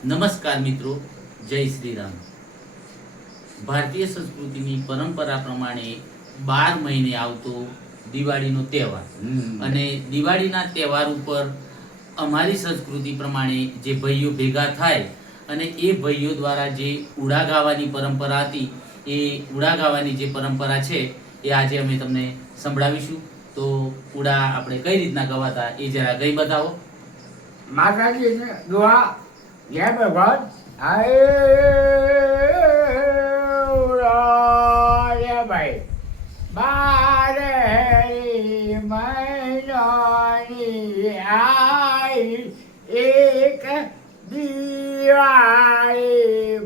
નમસ્કાર મિત્રો, જય શ્રી રામ. ભારતીય સંસ્કૃતિની પરંપરા પ્રમાણે 12 મહિને આવતો દિવાળીનો તહેવાર અને દિવાળીના તહેવાર ઉપર અમારી સંસ્કૃતિ પ્રમાણે જે ભાઈઓ ભેગા થાય અને એ ભાઈઓ દ્વારા જે ઉડા ગાવાની પરંપરા હતી, એ ઉડા ગાવાની જે પરંપરા છે એ આજે અમે તમને સંભળાવીશું. તો ઉડા આપણે કઈ રીતના ગવાતા એ જરા ગઈ બતાવો. માતાજીને દુઆ જય ભગવાન ભાઈ બારે મહિનાની આઈ એક દિવાળી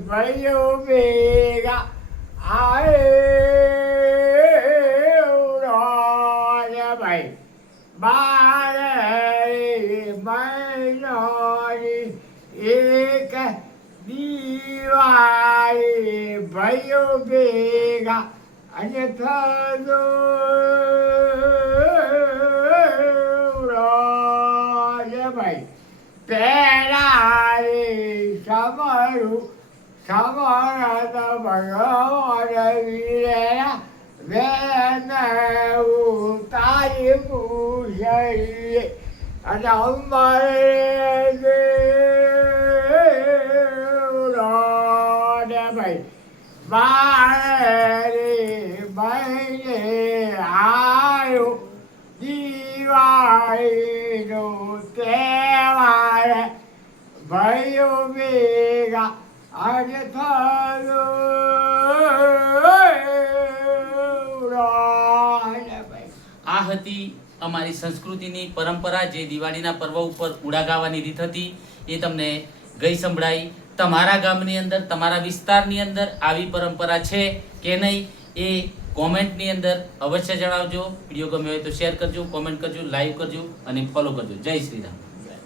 ભાઈઓ ભેગા આય ભાઈ બારે મહિનાની એક દિવાળી ભાઈઓ ભેગા અને થજો ભાઈ પેરારી સમરું સમરત ભગવાન વીરા વેન ઉતારી પૂછીએ અને અમારે ભાઈ બારે મહિને આવ્યો દિવાળીનો તહેવાર ભાઈઓ ભેગા આજે થયો આ હતી અમારી સંસ્કૃતિની પરંપરા, જે દિવાળીના પર્વ ઉપર ઉડા ગાવાની રીત હતી એ તમને ગઈ સંભળાઈ. તમારા ગામની અંદર, તમારા વિસ્તારની અંદર આવી પરંપરા છે કે નહીં એ કોમેન્ટની અંદર અવશ્ય જણાવજો. વિડીયો ગમ્યો હોય તો શેર કરજો, કોમેન્ટ કરજો, લાઈક કરજો અને ફોલો કરજો. જય શ્રી રામ.